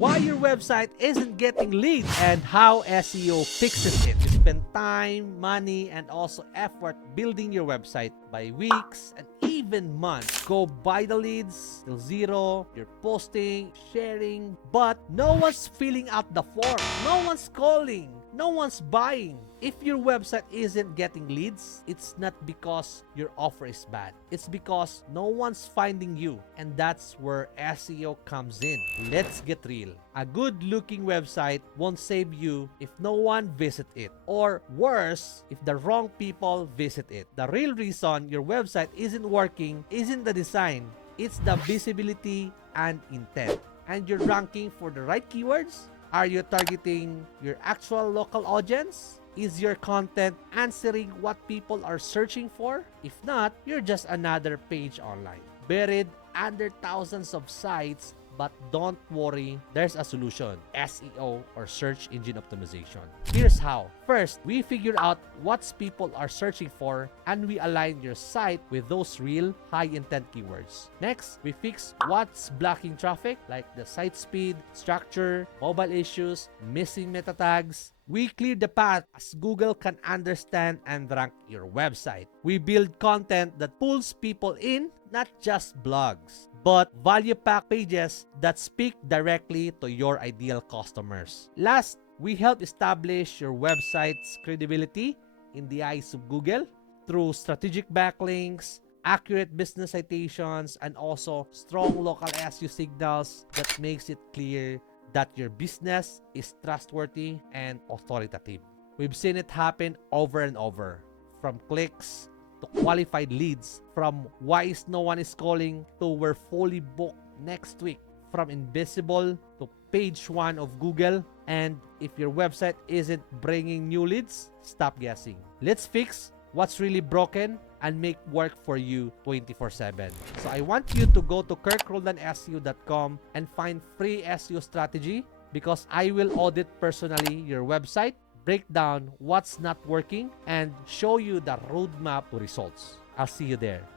why your website isn't getting leads and how SEO fixes it. You spend time, money, and also effort building your website by weeks and even months. Go buy the leads till zero, you're posting, sharing, but no one's filling out the form. No one's calling. No one's buying. If your website isn't getting leads, it's not because your offer is bad. It's because no one's finding you. And that's where SEO comes in. Let's get real. A good looking website won't save you if no one visits it. Or worse, if the wrong people visit it. The real reason your website isn't working isn't the design. It's the visibility and intent. And you're ranking for the right keywords? Are you targeting your actual local audience? Is your content answering what people are searching for? If not, you're just another page online, buried under thousands of sites. But don't worry, there's a solution: SEO, or search engine optimization. Here's how. First, we figure out what people are searching for and we align your site with those real high-intent keywords. Next, we fix what's blocking traffic, like the site speed, structure, mobile issues, missing meta tags. We clear the path as Google can understand and rank your website. We build content that pulls people in, not just blogs, but value-packed pages that speak directly to your ideal customers. Last, we help establish your website's credibility in the eyes of Google through strategic backlinks, accurate business citations, and also strong local SEO signals that makes it clear that your business is trustworthy and authoritative. We've seen it happen over and over, from clicks to qualified leads, from why is no one is calling to we're fully booked next week, from invisible to page 1 of Google. And if your website isn't bringing new leads, stop guessing. Let's fix what's really broken and make work for you 24/7. So I want you to go to KherkRoldanSEO.com and find free SEO strategy, because I will audit personally your website, break down what's not working, and show you the roadmap to results. I'll see you there.